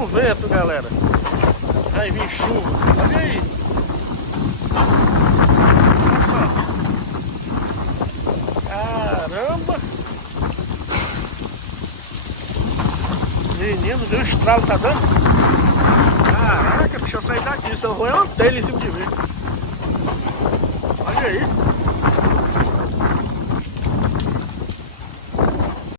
um vento, galera. Vai vir chuva. Olha aí. Olha só. Caramba. Menino, viu o estralo tá dando? Caraca, deixa eu sair daqui, senão eu vou uma telha em cima de mim. Olha aí.